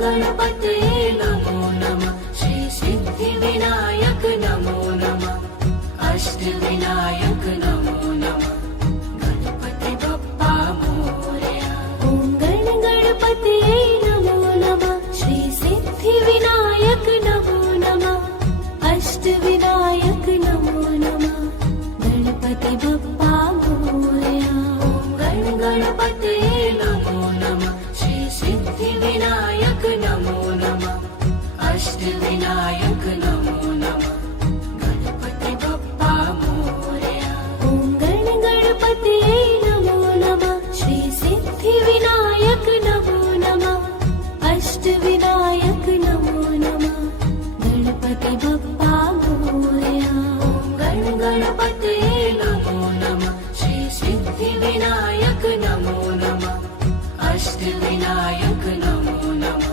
गणपतये नमो नमः श्री सिद्धिविनायक नमो नमः अष्टविनायक नमो नमः गणपति बप्पा मोरया। ॐ गणपतये नमो नमः श्री सिद्धिविनायक नमो नमः अष्टविनायक नमो नमः गणपति बप्पा मोरया। ॐ गणपतये नमो नमः श्री सिद्धिविनायक नमो नमः अष्टविनायक नमो नमः गणपति बप्पा मोरया। ॐ गणपतये नमो नमः श्री सिद्धिविनायक नमो नमः अष्टविनायक नमो नमः गणपति बप्पा मोरया। गणपतये नमो नमः श्री सिद्धिविनायक नमो नमः अष्टविनायक नमो नमः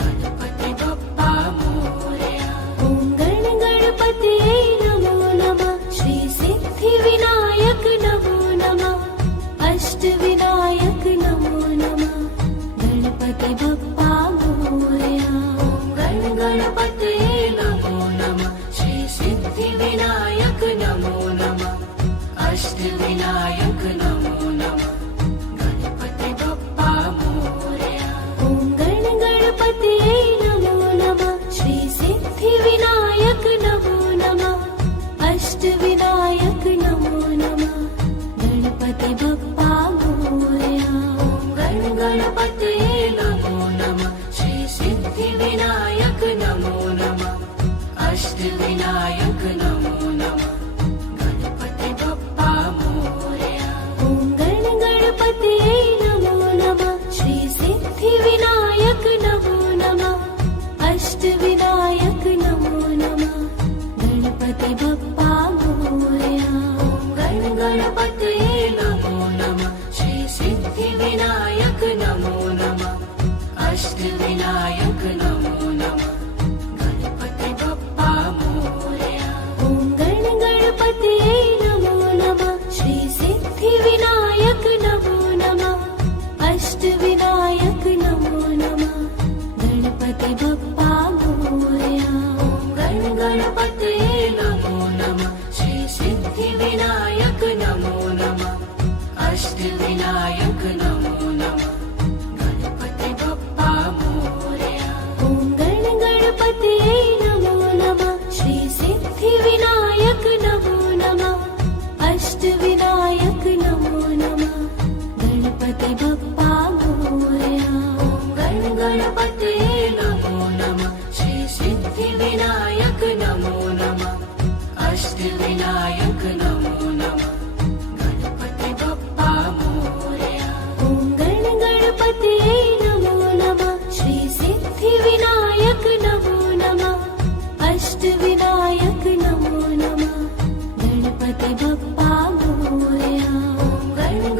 गणपति बप्पा मोरया। ॐ गणपतये नमो नमः श्री सिद्धिविनायक नमो नमः अष्टविनायक नमो नमः गणपति बप्पा मोरया। गणपतये नमो नमः श्री सिद्धिविनायक नमो नमः अष्टविनायक नमो नमः गणपति बप्पा मोरया। ॐ गणपतये नमो नमः श्री सिद्धिविनायक नमो नमः अष्टविनायक नमो नमः गणपति बप्पा मोरया। गणपतये नमो नमः श्री सिद्धिविनायक नमो नमः अष्टविनायक नमो नमः गणपति बप्पा मोरया। ॐ गणपतये नमो नमः श्री सिद्धिविनायक नमो नमः अष्टविनायक नमो नमः गणपति बप्पा मोरया। गणपतये नमो नमः श्री सिद्धिविनायक नमो नमः अष्टविनायक नमो नमः गणपति बप्पा मोरया। ॐ गणपतये नमो नमः श्री सिद्धिविनायक नमो नमः अष्टविनायक नमो नमः गणपति बप्पा मोरया। गणपतये नमो नमः श्री सिद्धिविनायक नमो नमः अष्टविनायक नमो नमः गणपति बप्पा मोरया। ॐ गणपतये नमो नमः श्री सिद्धिविनायक नमो नमः अष्टविनायक नमो नमः गणपति बप्पा मोरया। गणपतये नमो नमः श्री सिद्धिविनायक नमो नमः अष्टविनायक नमो नमः गणपति बप्पा मोरया। ॐ गणपतये नमो नमः श्री सिद्धिविनायक नमो नमः अष्टविनायक नमो नमः गणपति बप्पा मोरया।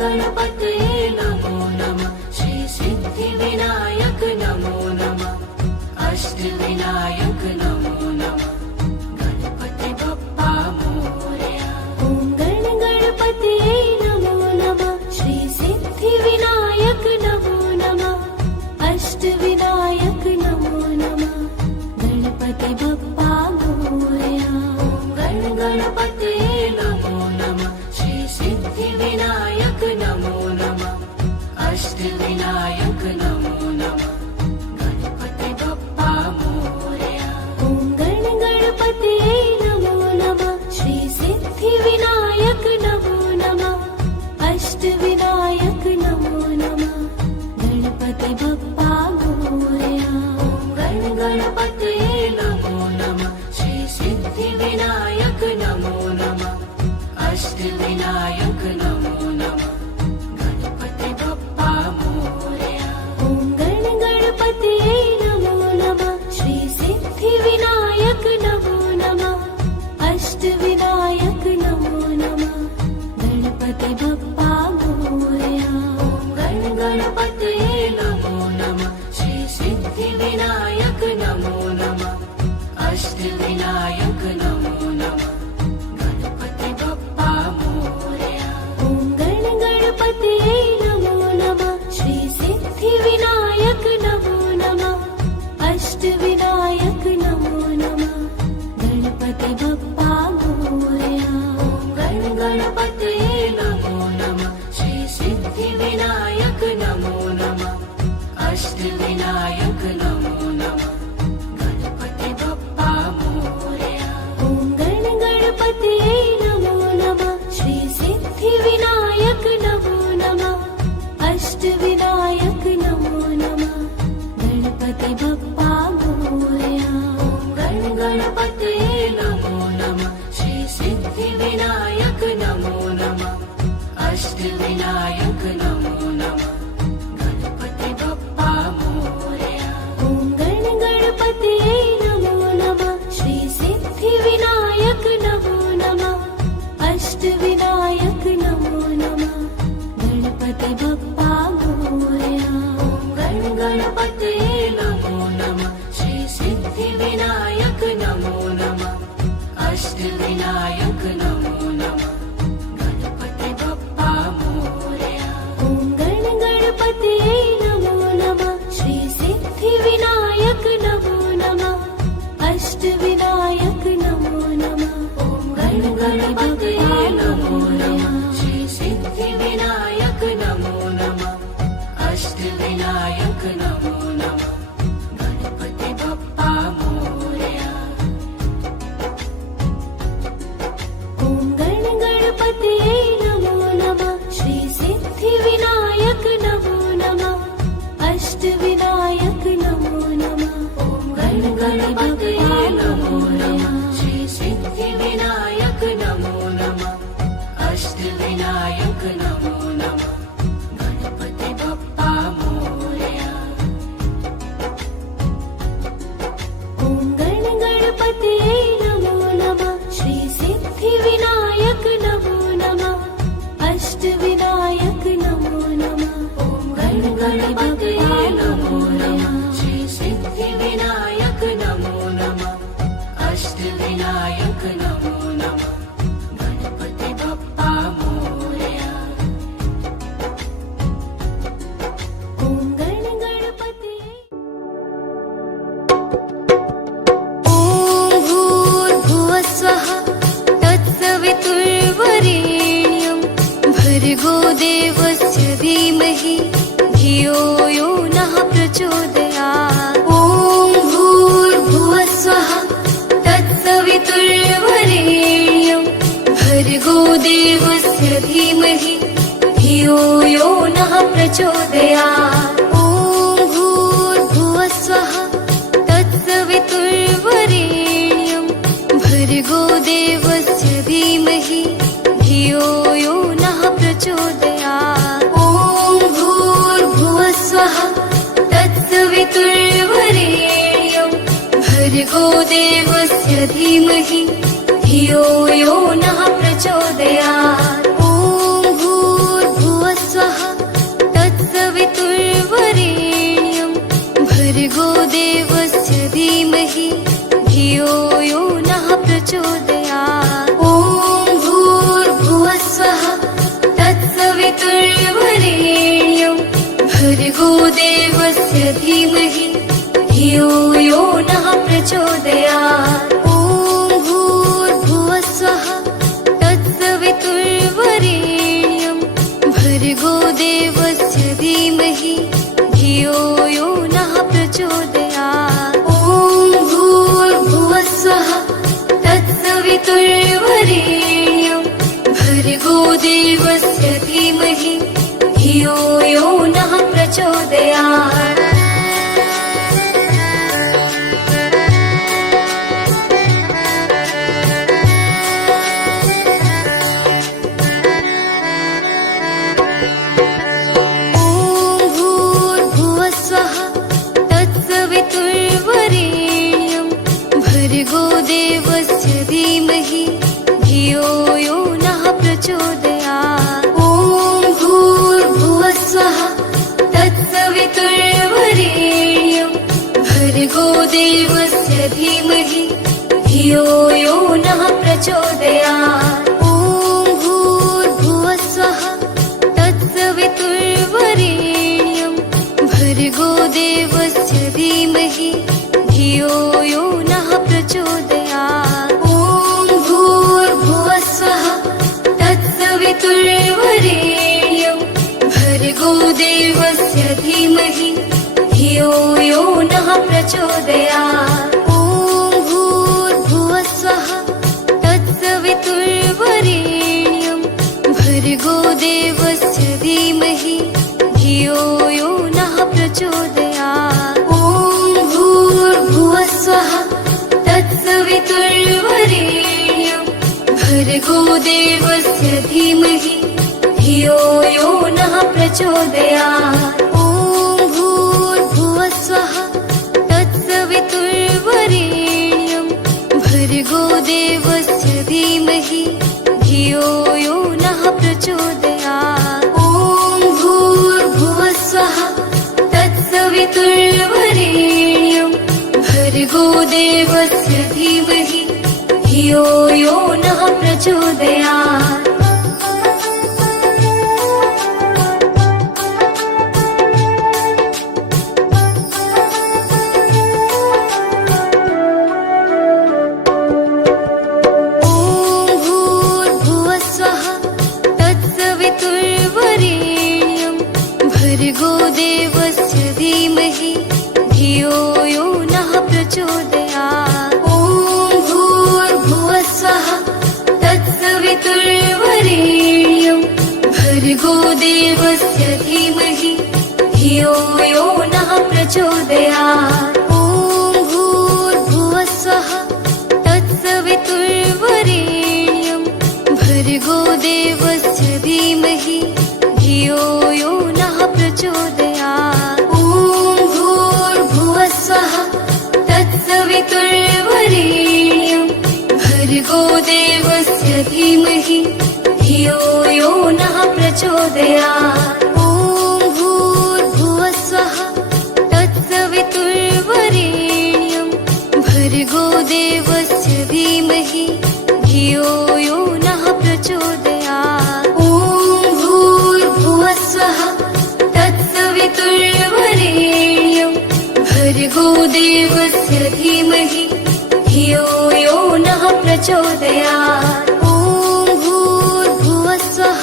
गणपतये नमो नमः श्री सिद्धिविनायक नमो नमः अष्टविनायक नमो नमः गणपति बप्पा मोरया। ॐ गणपतये नमो नमः श्री सिद्धिविनायक नमो नमः अष्टविनायक नमो नमः गणपति बप्पा मोरया। गणपतये नमो नमः श्री सिद्धिविनायक नमो नमः अष्टविनायक नमो नमः गणपति बप्पा मोरया। ॐ गणपतये नमो नमः श्री सिद्धिविनायक नमो नमः अष्टविनायक नमो नमः गणपति बप्पा मोरया। गणपतये नमो नमः श्री सिद्धिविनायक नमो नमः अष्टविनायक नमो नमः गणपति बप्पा मोरया। ॐ गणपतये नमो नमः श्री सिद्धिविनायक नमो नमः अष्टविनायक नमो नमः गणपति बप्पा मोरया। गणपतये नमो नमः श्री सिद्धिविनायक नमो सिद्धिविनायक नमो नमः गणपति बप्पा मोरया ॐ गणपतये नमो नमः श्री सिद्धिविनायक नमो नमः अष्टविनायक नमो नमः गणपति बप्पा मोरया गणपतये नमो नमः श्री सिद्धिविनायक नमो नमः अष्टविनायक नमो नमः गणपति बप्पा मोरया ॐ गणपतये नमो नमः श्री सिद्धिविनायक नमो नमः अष्टविनायक नमो नमः गणपति बप्पा मोरया गणपतये नमो नमः श्री सिद्धिविनायक नमो नमः अष्टविनायक नमो नमः गणपति बप्पा मोरया ॐ गणपतये नमो नमः श्री सिद्धिविनायक नमो नमः अष्टविनायक नमो नमः गणपतये नमो नमः श्री सिद्धिविनायक नमो नमः अष्टविनायक नमो नमः गणपति बप्पा मोरया ॐ गणपतये नमो नमः श्री सिद्धिविनायक नमो नमः अष्टविनायक नमो नमः गणपतये नमो नमः श्री सिद्धिविनायक नमो नमः अष्टविनायक नमो नमः गणपति बप्पा मोरया ॐ गणपतये नमो नमः श्री सिद्धिविनायक नमो नमः अष्टविनायक नमो नमः गणपतये नमो नमः श्री सिद्धिविनायक नमो नमः अष्टविनायक नमो नमः गणपति बप्पा मोरया ॐ गणपतये ॐ भूर्भुवस्वः तत्सवितुर्वरेण्यं भर्गो देवस्य धीमहि धियो यो नः प्रचोदयात् ॐ भूर्भुवस्वः तत्सवितुर्वरेण्यं भर्गो देवस्य धीमहि धियो यो नः प्रचोदयात् ॐ भूर्भुवस्वः तत्सवितुर्वरेण्यं भर्गो देवस्य धीमहि धियो यो नः प्रचोदयात् ॐ भूर्भुवस्वः तत्सवितुर्वरेण्यं भर्गो देवस्य धीमहि धियो यो नः प्रचोदयात् ॐ भूर्भुवस्वः तत्सवितुर्वरेण्यं भर्गो देवस्य धीमहि धियो यो नः प्रचोदयात् ॐ भूर्भुवस्वः तत्सवितुर्वरेण्यं भर्गो देवस्य धीमहि धियो यो नः प्रचोदयात् ॐ भूर्भुवस्वः तत्सवितुर्वरेण्यं भर्गो देवस्य धीमहि धियो यो नः प्रचोदयात् ॐ भूर्भुवस्वः तत्सवितुर्वरेण्यं भर्गो देवस्य धीमहि धियो यो नः प्रचोदयात् ॐ भूर्भुवस्वः तत्सवितुर्वरेण्यं भर्गो देवस्य धीमहि धियो यो नः प्रचोदयात् ॐ भूर्भुवस्वः तत्सवितुर्वरेण्यं भर्गो देवस्य धीमहि धियो यो नः प्रचोदयात् ॐ भूर्भुवस्वः तत्सवितुर्वरेण्यं भर्गो देवस्य धीमहि धियो यो नः प्रचोदयात् ॐ भूर्भुवस्वः तत्सवितुर्वरेण्यं भर्गो देवस्य धीमहि धियो धियो यो नः प्रचोदयात् ॐ भूर्भुवः स्वः तत्सवितुर्वरेण्यं भर्गो देवस्य धीमहि धियो यो नः प्रचोदयात् ॐ भूर्भुवः स्वः तत्सवितुर्वरेण्यं भर्गो देवस्य धीमहि धियो यो नः प्रचोदयात् ॐ भूर्भुवः स्वः तत्सवितुर्वरेण्यं भर्गो देवस्य धीमहि धियो यो नः प्रचोदयात् ॐ भूर्भुवः स्वः तत्सवितुर्वरेण्यं भर्गो देवस्य धीमहि धियो यो नः प्रचोदयात् भर्गो देवस्य धीमहि धियो यो नः प्रचोदयात् ॐ भूर्भुवः स्वः तत्सवितुर्वरेण्यं भर्गो देवस्य धीमहि धियो यो नः प्रचोदयात् ॐ भूर्भुवः स्वः तत्सवितुर्वरेण्यं भर्गो देवस्य धीमहि धियो यो नः प्रचोदयात् ॐ भूर्भुवः स्वः तत्सवितुर्वरेण्यं भर्गो देवस्य धीमहि धियो यो नः प्रचोदयात् ॐ भूर्भुवः स्वः तत्सवितुर्वरेण्यं भर्गो देवस्य धीमहि धियो यो नः प्रचोदयात् ॐ भूर्भुवः स्वः तत्सवितुर्वरेण्यं भर्गो देवस्य धीमहि धियो यो नः प्रचोदयात् ॐ भूर्भुवः स्वः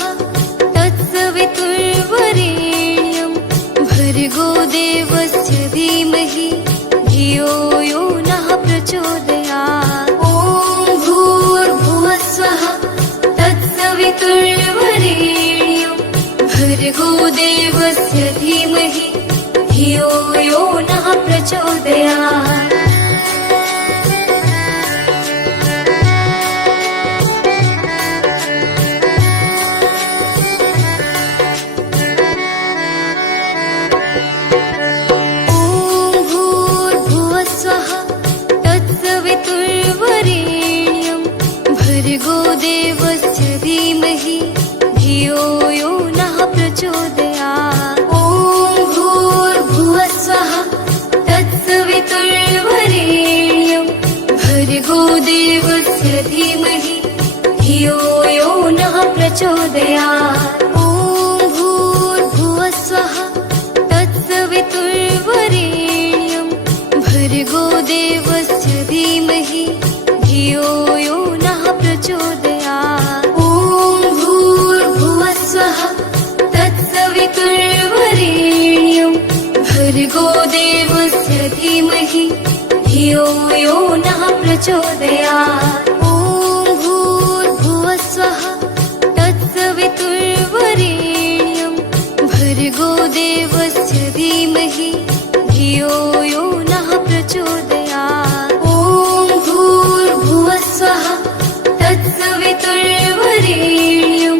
तत्सवितुर्वरेण्यं भर्गो देवस्य धीमहि धियो यो नः प्रचोदयात् ॐ भूर्भुवः स्वः तत्सवितुर्वरेण्यं भर्गो देवस्य धीमहि धियो यो नः प्रचोदयात् भर्गो देवस्य धीमहि धियो यो नः प्रचोदयात् ॐ भूर्भुवः स्वः तत्सवितुर्वरेण्यं भर्गो देवस्य धीमहि धियो यो नः प्रचोदयात् ॐ भूर्भुवः स्वः तत्सवितुर्वरेण्यं भर्गो देवस्य धीमहि धियो यो नः प्रचोदयात् ॐ भूर्भुवः स्वः तत्सवितुर्वरेण्यं भर्गो देवस्य धीमहि धियो यो नः प्रचोदयात् ॐ भूर्भुवः स्वः तत्सवितुर्वरेण्यं भर्गो देवस्य धीमहि धियो यो नः प्रचोदयात् ॐ भूर्भुवः स्वः तत्सवितुर्वरेण्यं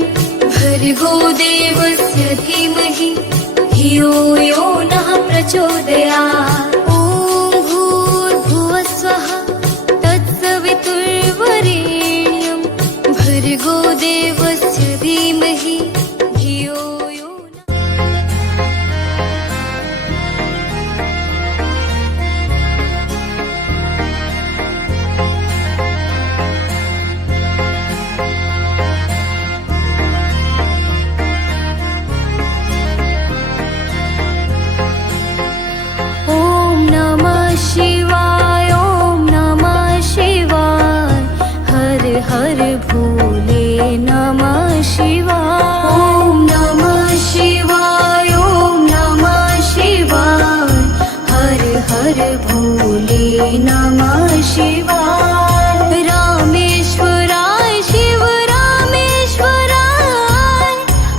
भर्गो देवस्य धीमहि धियो यो नः प्रचोदयात् ॐ भूर्भुवः स्वः तत्सवितुर्वरेण्यं भर्गो देवस्य धीमहि धियो यो शिवाय ॐ नमः शिवाय हर हर भोले नमः शिवाय ॐ नमः शिवाय ॐ नमः शिवाय हर भोले नमः शिवाय। रामेश्वराय शिव रामेश्वराय,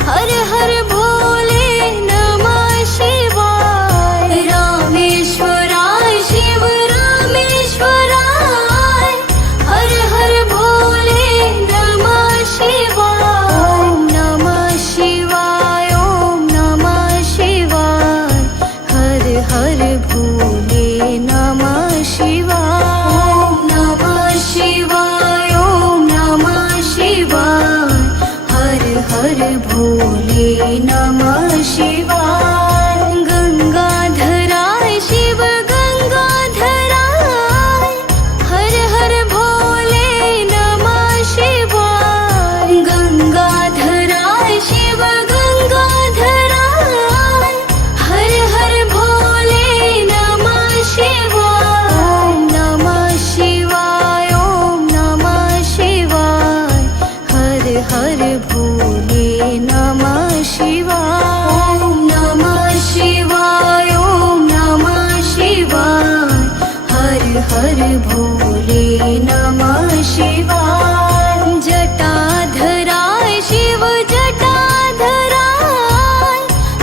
हर हर भोले नमः शिवाय। रामेश्वराय शिव रामेश्वराय, हर हर भोले नमः शिवाय। ओम नमः शिवाय, ओम नमः शिवाय, हर हर भोले नमः शिवाय। ओम नमः शिवाय, ओम नमः शिवाय, हर हर भोले नमः शिवाय। गंगाधराय शिव गंगाधराय, हर हर भोले नमः शिवाय। गंगाधराय शिव गंगाधराय, हर हर भोले नमः शिवाय। ओम नमः शिवाय, ओम नमः शिवाय, हर हर भोले नमः शिवाय। ओम नमः शिवाय, ओम नमः शिवाय, हर हर भोले नमः शिवाय। जटाधराय शिव जटाधराय,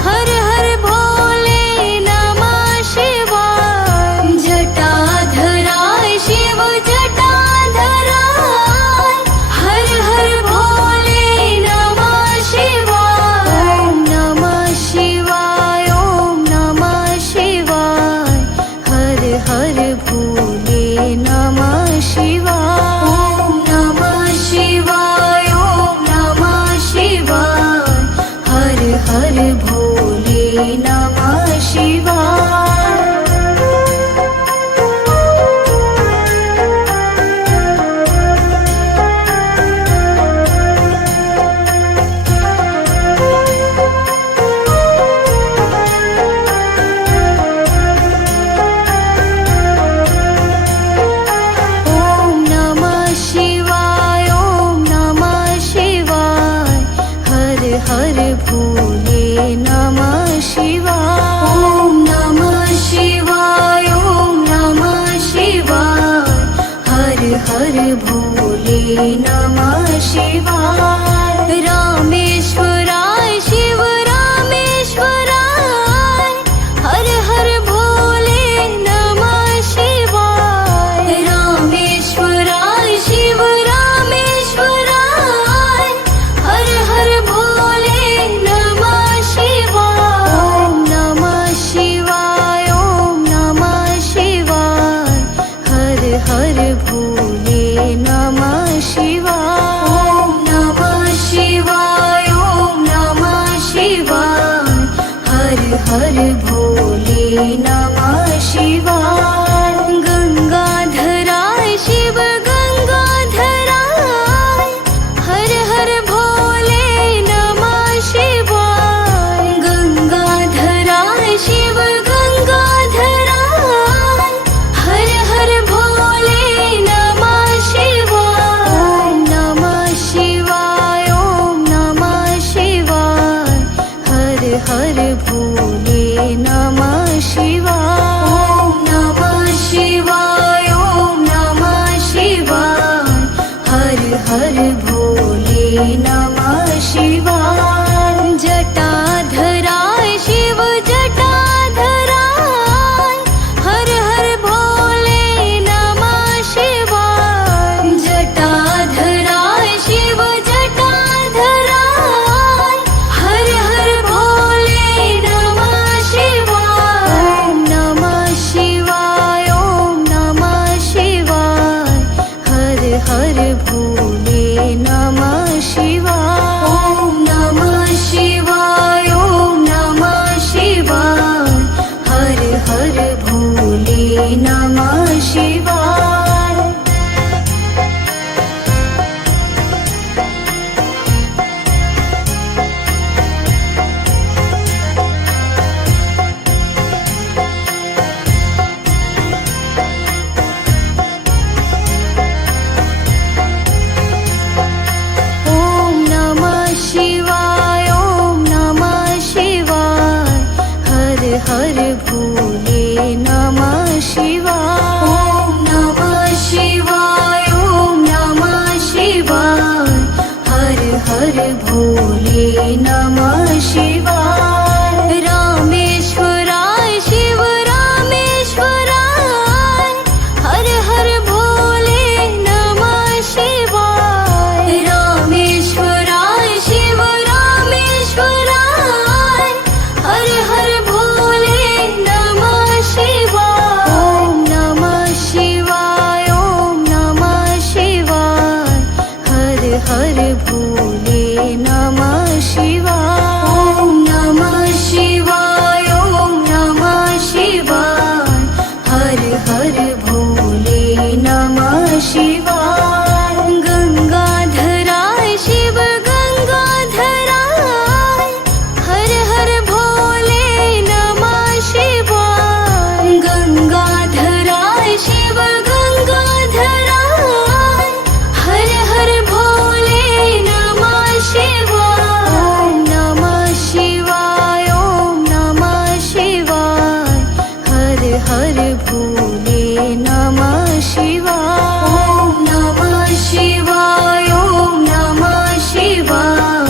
हर हर भोले नमः शिवाय। जटाधराय शिव जटाधराय, हर हर भोले नमः शिवाय। ओम नमः शिवाय, ओम नमः शिवाय, हर हर भोले नमः शिवाय। ओम नमः शिवाय, ओम नमः शिवाय, हर हर भोले नमः शिवाय। ओम नमः शिवाय, ओम नमः शिवाय, हर हर भोले नमः शिवाय। ओम नमः शिवाय, ओम नमः शिवाय, हर हर भोले नमः शिवाय। रामेश्वराय शिव रामेश्वराय, हर हर भोले नमः शिवाय। रामेश्वराय शिव रामेश्वराय, हर हर भोले नमः शिवाय। ओम नमः शिवाय, ओम नमः शिवाय, हर हर भोले नमः शिवाय। ओम नमः शिवाय, ओम नमः शिवाय, हर हर भोले नमः शिवाय। गंगाधराय शिव गंगाधराय, हर हर भोले नमः शिवाय। गंगाधराय शिव गंगाधराय, हर हर भोले नमः शिवाय। ओम नमः शिवाय, ओम नमः शिवाय, हर हर भोले नमः शिवाय। ओम नमः शिवाय, ओम नमः शिवाय, हर हर भोले नमः शिवाय। जटाधराय शिव जटाधराय, हर हर भोले नमः शिवाय। जटाधराय शिव जटाधराय, हर हर भोले नमः शिवाय। ओम नमः शिवाय, ओम नमः शिवाय, हर हर भोले नमः शिवाय। ओम नमः शिवाय, ओम नमः शिवाय, हर हर भोले नमः शिवाय। हर भोले नमः शिवाय रामेश्वराय शिव रामेश्वराय हर हर भोले नमः शिवाय रामेश्वराय शिव रामेश्वराय हर हर भोले नमः शिवाय ओम नमः शिवाय ओम नमः शिवाय हर हर भोले नमः शिवाय ओम नमः शिवाय ओम नमः शिवाय हर हर भोले नमः शिवाय गंगाधराय शिव गंगाधराय हर हर भोले नमः शिवाय गंगाधराय शिव गंगाधराय हर हर भोले नमः शिवाय ओम नमः शिवाय ओम नमः शिवाय हर हर भोले नमः शिवाय ओम नमः शिवाय ओम नमः शिवाय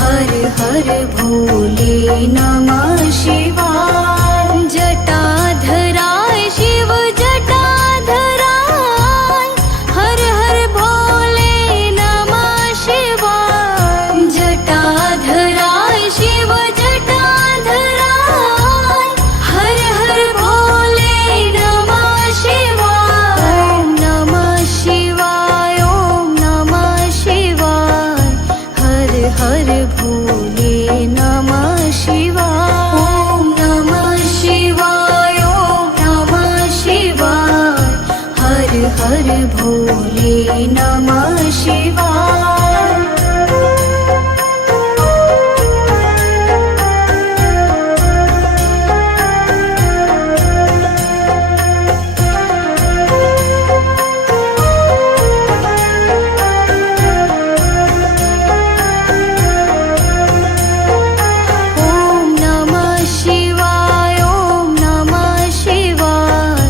हर हर भोले नमः शिवाय जटाधराय शिव जटाधराय हर हर भोले नमः शिवाय जटाधराय शिव जटाधराय हर हर भोले नमः शिवाय ओम नमः शिवाय ओम नमः शिवाय हर हर भोले नमः शिवाय ओम नमः शिवाय ओम नमः शिवाय हर हर भोले नमः शिवाय ओम नमः शिवाय ओम नमः शिवाय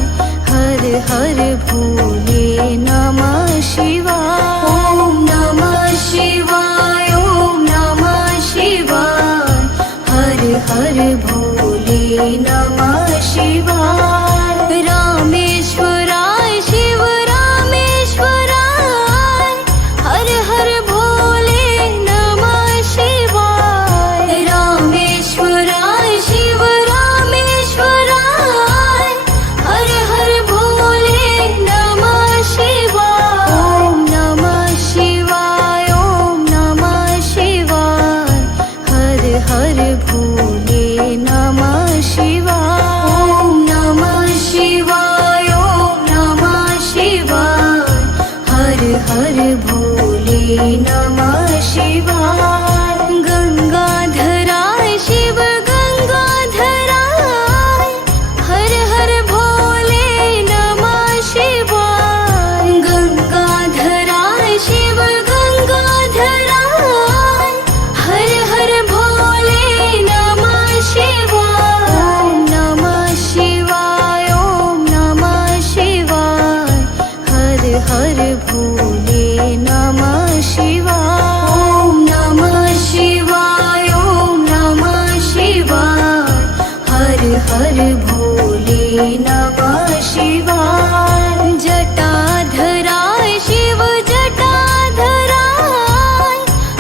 हर हर भोले नमः शिवाय ओम नमः शिवाय ओम नमः शिवाय हर हर भोले नमः शिवाय रामेश्वराय शिव रामेश्वराय हर हर भोले नमः शिवाय रामेश्वराय शिव रामेश्वराय हर हर भोले नमः शिवाय ओम नमः शिवाय ओम नमः शिवाय हर हर भोले नमः शिवाय ओम नमः शिवाय ओम नमः शिवाय हर हर भोले नमः शिवाय गंगाधराय शिव गंगाधराय हर हर भोले नमः शिवाय गंगाधराय शिव गंगाधराय हर हर भोले नमः शिवाय ओम नमः शिवाय ओम नमः शिवाय हर हर भोले नमः शिवाय ओम नमः शिवाय ओम नमः शिवाय हर हर भोले नमः शिवाय जटाधराय शिव जटाधराय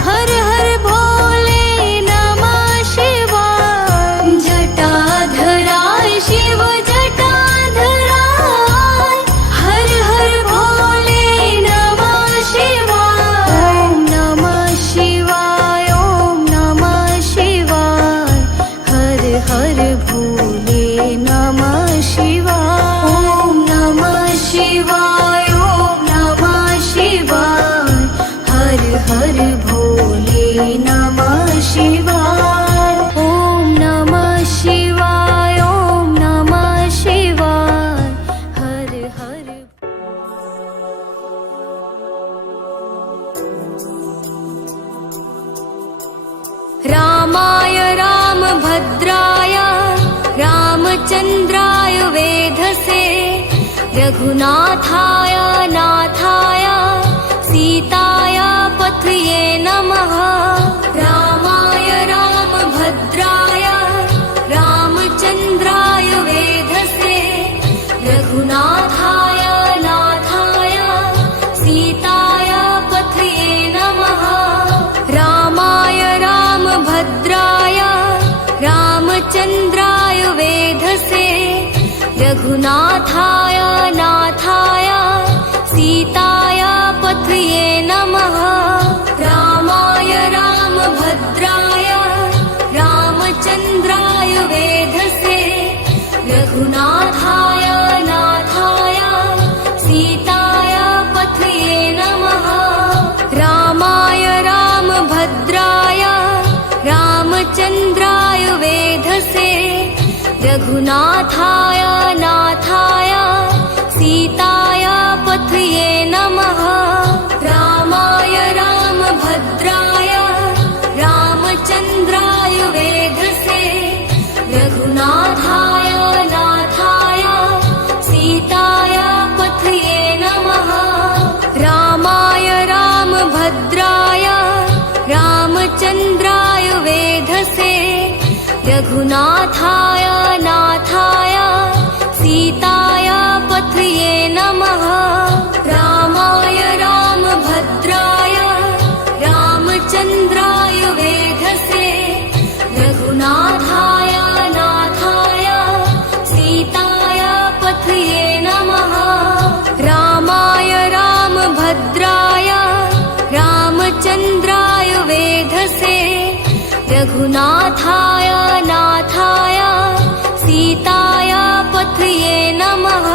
हर हर भोले नमः शिवाय जटाधराय शिव जटाधराय हर हर भोले नमः शिवाय ओम नमः शिवाय ओम नमः शिवाय हर हर भोले नमः शिवाय ओम नमः शिवाय ओम नमः शिवाय हर हर भोले नमः शिवाय ओम नमः शिवाय ओम नमः शिवाय हर हर रामाय रामभद्राय रामचन्द्राय वेधसे रघुनाथाय नाथाय सीताय पथये नमः रामाय रामभद्राय रघुनाथाय नाथाय सीताय पथये नमः। रामाय रामभद्राय रामचन्द्राय वेधसे रघुनाथाय नाथाय सीताय पथये नमः। रामाय रामभद्राय रामचन्द्राय वेधसे रघुनाथाय नाथाय सीताय पथये नमः। रामाय रामभद्राय रामचन्द्राय वेधसे रघुनाथाय नाथाय सीताय पथये नमः। रामाय रामभद्राय रामचन्द्राय वेधसे रघुनाथाय नाथाय सीताय पथये नमः। रामाय रामभद्राय रामचन्द्राय वेधसे रघुनाथाय नाथाय सीताय पथये नमः। रामाय रामभद्राय रामचन्द्राय वेधसे रघुनाथाय नाथाय सीताय पथये नमः।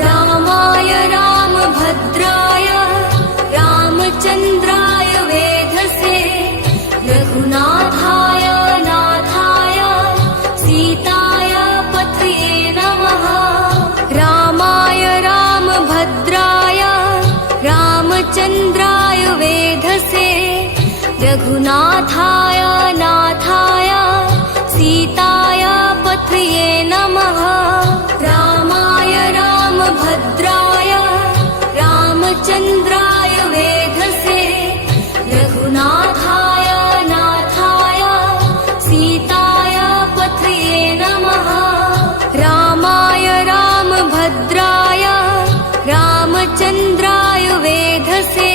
रामाय रामभद्राय रामचन्द्राय वेधसे रघुनाथाय नाथाय सीताय पथये नमः। रामाय रामभद्राय रामचन्द्राय वेधसे रघुनाथाय नाथाय सीताय पथये नमः। रामाय रामभद्राय रामचन्द्राय वेधसे रघुनाथाय नाथाय सीताय पथये नमः। रामाय रामभद्राय रामचन्द्राय वेधसे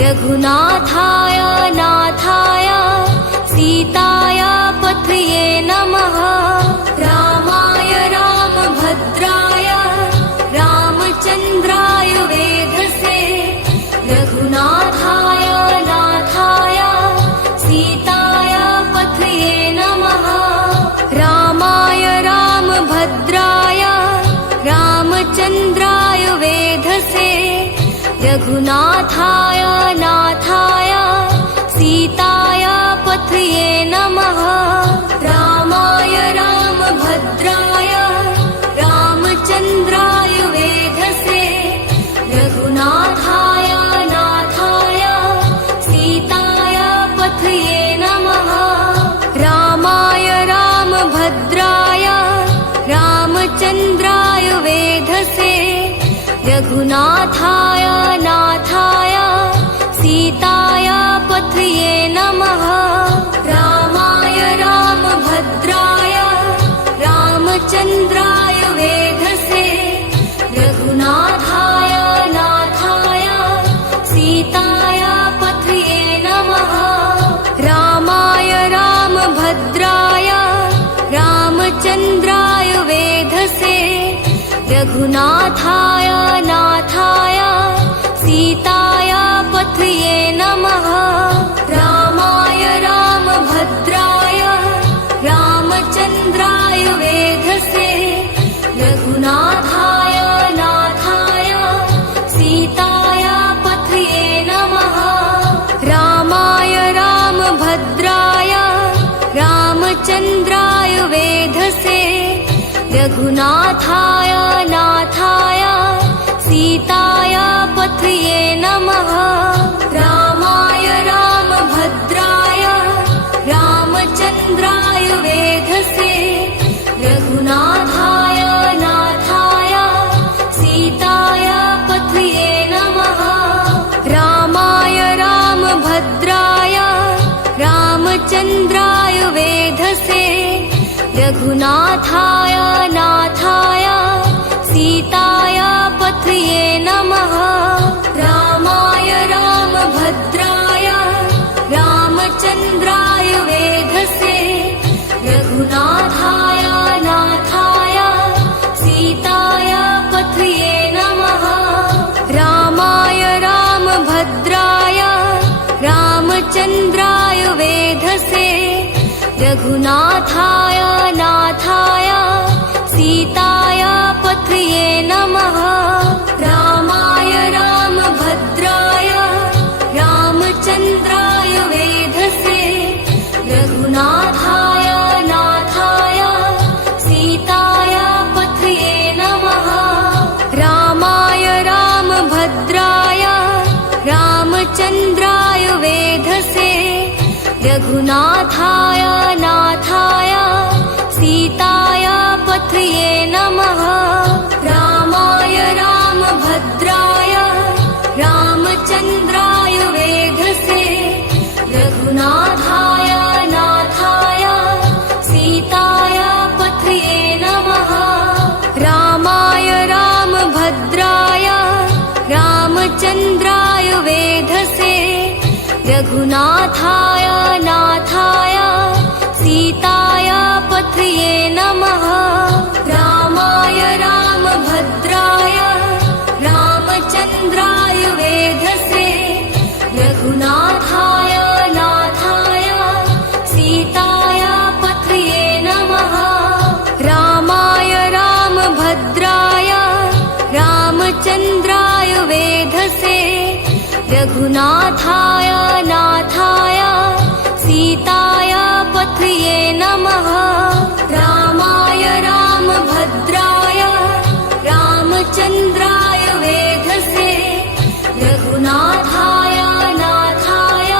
रघुनाथाय नाथाय सीताय पथये नमः। रामाय रामभद्राय रामचन्द्राय वेधसे रघुनाथाय नाथाय सीताय पथये नमः। रामाय रामभद्राय रामचन्द्राय वेधसे रघुनाथाय नाथाय सीताय पथये नमः। रामाय रामभद्राय रामचन्द्राय वेधसे रघुनाथाय नाथाय सीताय पथये नमः। रामाय रामभद्राय रामचन्द्राय वेधसे रघुनाथाय नाथाय सीताय पथये नमः। रामाय रामभद्राय रामचन्द्राय वेधसे रघुनाथाय नाथाय सीताय पथये नमः। रामाय रामभद्राय रामचन्द्राय वेधसे रघुनाथाय नाथाय सीताय पथये नमः। रामाय रामभद्राय रामचन्द्राय वेधसे रघुनाथाय नाथाय सीताय पथये नमः। रामाय रामभद्राय रामचन्द्राय वेधसे रघुनाथाय नाथाय सीताय पथये नमः। रामाय रामभद्राय रामचन्द्राय वेधसे रघुनाथाय नाथाय सीताय पथये नमः। रामाय रामभद्राय रामचन्द्राय वेधसे रघुनाथाय नाथाय सीताय पथये नमः। रामाय रामभद्राय रामचन्द्राय वेधसे रघुनाथाय नाथाय रघुनाथाय नाथाय सीताय पथये नमः रामाय रामभद्राय रामचन्द्राय वेधसे रघुनाथाय नाथाय सीताय पथये नमः रामाय रामभद्राय रामचन्द्राय वेधसे रघुनाथाय नाथाय सीताय पथये नमः रामाय रामभद्राय रामचन्द्राय वेधसे रघुनाथाय नाथाय सीताय पथये नमः रामाय रामभद्राय रामचन्द्राय वेधसे रघुनाथाय नाथाय सीताय पथये नमः रामाय रामभद्राय रामचन्द्राय वेधसे रघुनाथाय नाथाय सीताय पथये नमः रामाय रामभद्राय रामचन्द्राय वेधसे रघुनाथाय नाथाय सीताय पथये नमः रामाय रामभद्राय रामचन्द्राय वेधसे रघुनाथाय नाथाय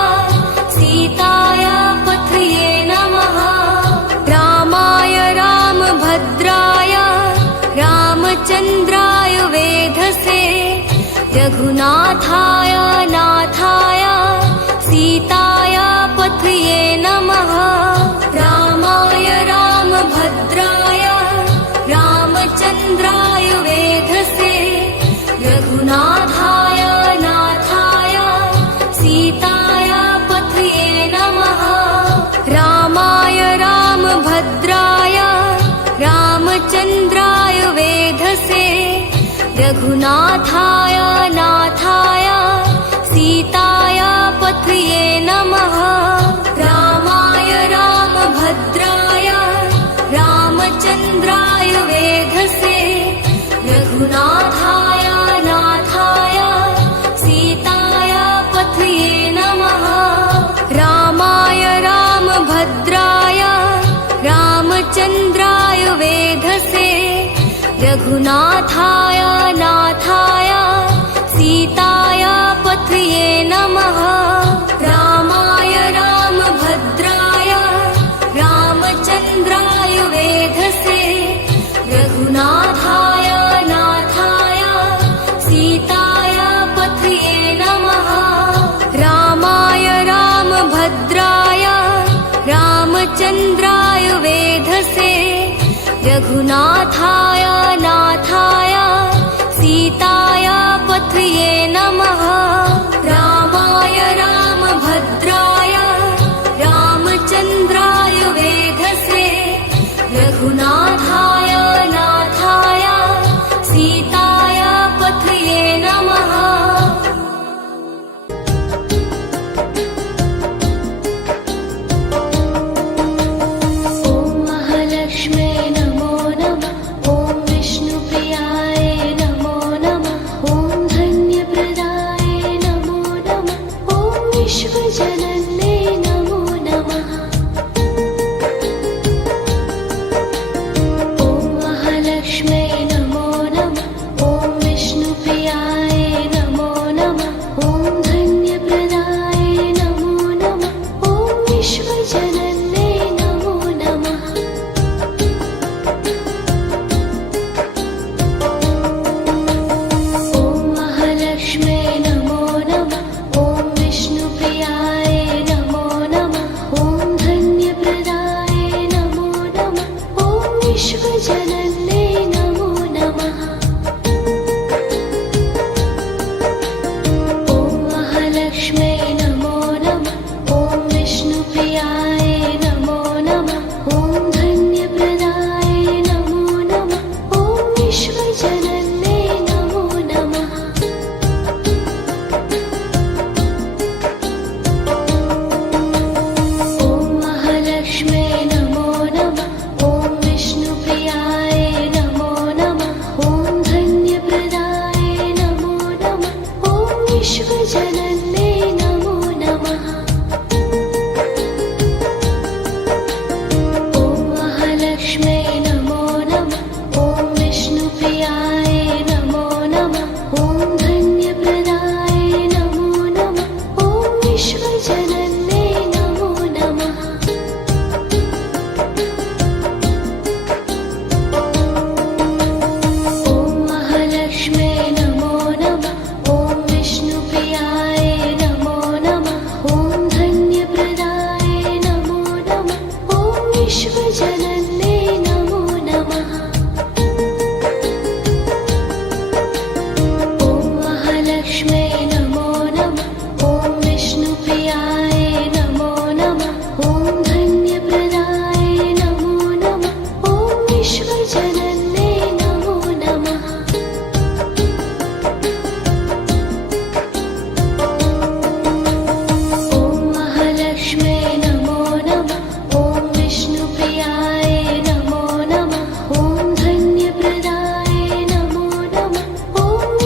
सीताय पथये नमः रामाय रामभद्राय रामचन्द्राय वेधसे रघुनाथाय नाथाय सीताय पथये नमः रामाय रामभद्राय रामचन्द्राय वेधसे रघुनाथाय नाथाय सीताय पथये नमः रामाय रामभद्राय रामचन्द्राय वेधसे रघुनाथाय नाथाय सीताय पथये नमः रामाय रामभद्राय रामचन्द्राय वेधसे रघुनाथाय नाथाय सीताय पथये नमः रामाय रामभद्राय रामचन्द्राय वेधसे रघुनाथाय नाथाय सीताय पथये नमः रामाय रामभद्राय रामचन्द्राय वेधसे रघुनाथाय नाथाय सीताय पथये नमः रामाय रामभद्राय रामचन्द्राय वेधसे रघुनाथाय नाथाय सीताय पथये नमः रामाय रामभद्राय रामचन्द्राय वेधसे रघुनाथाय नाथाय सीताय पथये नमः ॐ महालक्ष्म्यै नमो नमः ॐ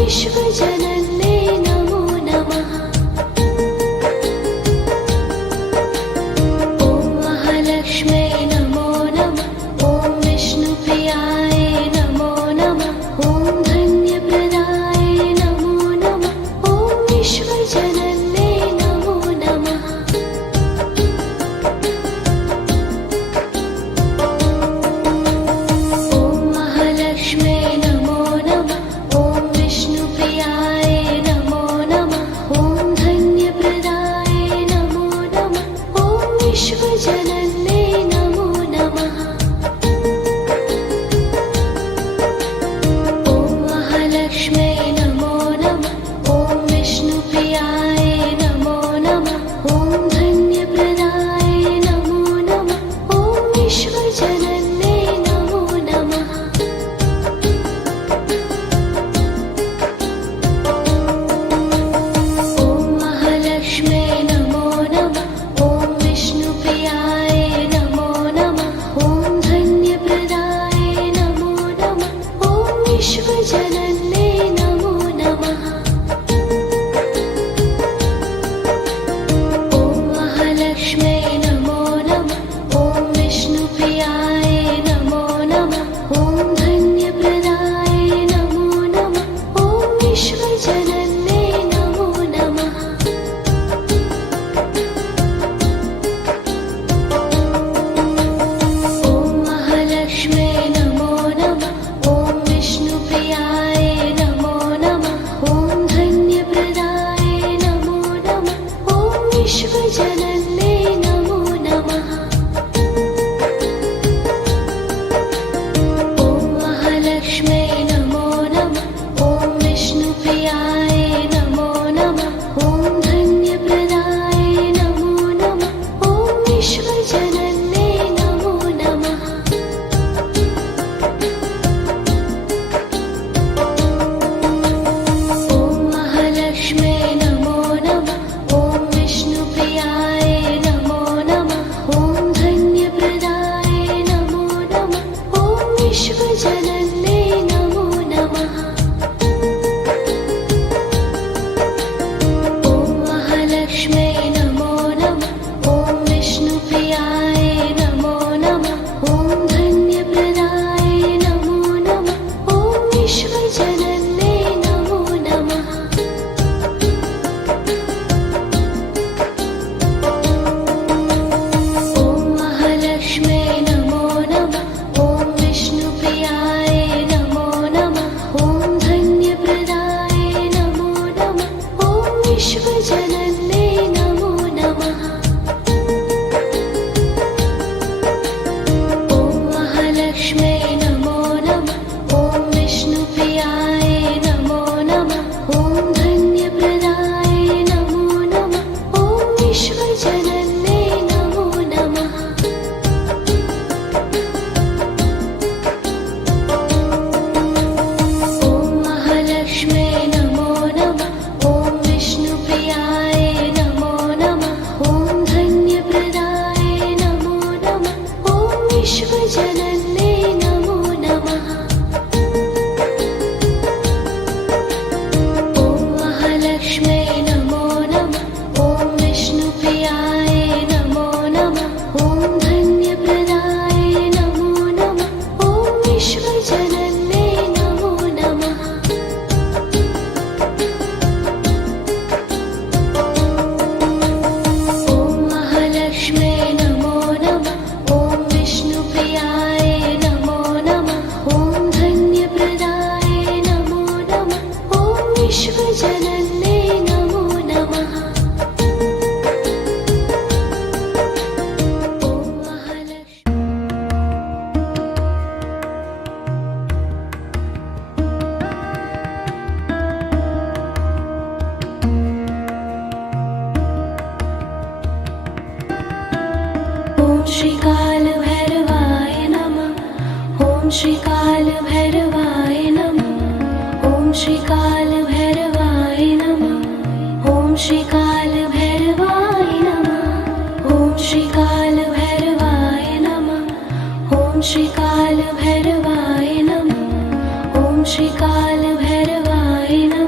विश्वजनन्ये नमो नमः। ॐ महालक्ष्म्यै नमो नमः। ॐ विष्णुप्रियाय नमो नमः। ॐ धन्यप्रदाय नमो नमः। ॐ विश्वजनन्ये नमो नमः। ॐ महालक्ष्म्यै नमो नमः। ॐ विष्णुप्रियाय नमो नमः। ॐ धन्यप्रदाय नमो नमः। ॐ विश्वजनन्ये नमो नमः। ॐ महालक्ष्म्यै नमो नमः। ॐ विष्णुप्रियाय नमो नमः। ॐ धन्यप्रदाय नमो नमः। ॐ विश्वजनन्ये नमो नमः। ॐ महालक्ष्म्यै नमो नमः। ॐ विष्णुप्रियाय नमो नमः। ॐ धन्यप्रदाय नमो नमः। ॐ विश्वजनन्ये नमो नमः। ॐ महालक्ष्म्यै नमो नमः। ॐ विष्णुप्रियाय नमो नमः। ॐ धन्यप्रदाय नमो नमः। ॐ विश्वजनन्ये नमो नमः। ॐ महालक्ष्म्यै नमो नमः। ॐ विष्णुप्रियाय नमो नमः। ॐ धन्यप्रदाय नमो नमः। ॐ विश्वजनन्ये नमो नमः। ॐ महालक्ष्म्यै नमो नमः। ॐ विष्णुप्रियाय नमो नमः। ॐ धन्यप्रदाय नमो नमः। ॐ विश्वजनन्ये नमो नमः। ॐ महालक्ष्म्यै नमो नमः। ॐ विष्णुप्रियाय नमो नमः। ॐ धन्यप्रदाय नमो नमः। ॐ विश्वजनन्ये नमो नमः। ॐ महालक्ष्म्यै नमो नमः। ॐ विष्णुप्रियाय नमो नमः। ॐ धन्यप्रदाय नमो नमः। ॐ विश्वजनन्ये नमो नमः। ॐ महालक्ष्म्यै नमो नमः। ॐ विष्णुप्रियाय नमो नमः। ॐ धन्यप्रदाय नमो नमः। ॐ विश्वजनन्ये नमो नमः। ॐ महालक्ष्म्यै नमो नमः। ॐ विष्णुप्रियाय नमो नमः। ॐ धन्यप्रदाय नमो नमः। ॐ विश्वजनन्ये नमो नमः। ॐ महालक्ष्म्यै नमो नमः। ॐ विष्णुप्रियाय नमो नमः। ॐ धन्यप्रदाय नमो नमः। ॐ विश्वजनन्ये नमो नमः। ॐ महालक्ष्म्यै नमो नमः। ॐ विष्णुप्रियाय नमो नमः। ॐ धन्यप्रदाय नमो नमः। ॐ विश्वजनन्ये नमो नमः। ॐ महालक्ष्म्यै नमो नमः। ॐ विष्णुप्रियाय नमो नमः। ॐ धन्यप्रदाय नमो नमः। ॐ विश्वजनन्ये नमो नमः। ॐ महालक्ष्मी ॐ श्रीकालभैरवाय नमः। ॐ श्रीकालभैरवाय नमः। ॐ श्रीकालभैरवाय नमः। ॐ श्रीकालभैरवाय नमः। ॐ श्रीकालभैरवाय नमः। ॐ श्रीकालभैरवाय नमः। ॐ श्रीकालभैरवाय नमः।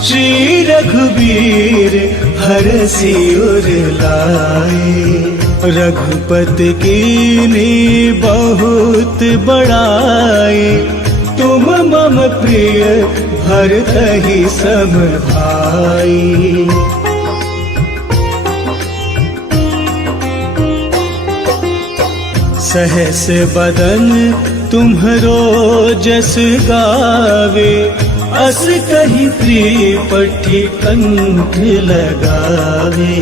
श्री रघुबीर हरषि उर लाए। रघुपति कीन्ही बहुत बड़ाई, तुम मम प्रिय भरतहि सम भाई। सहस बदन तुम्हरो जस गावे, अस कहि त्रिपठी कंठ लगावे।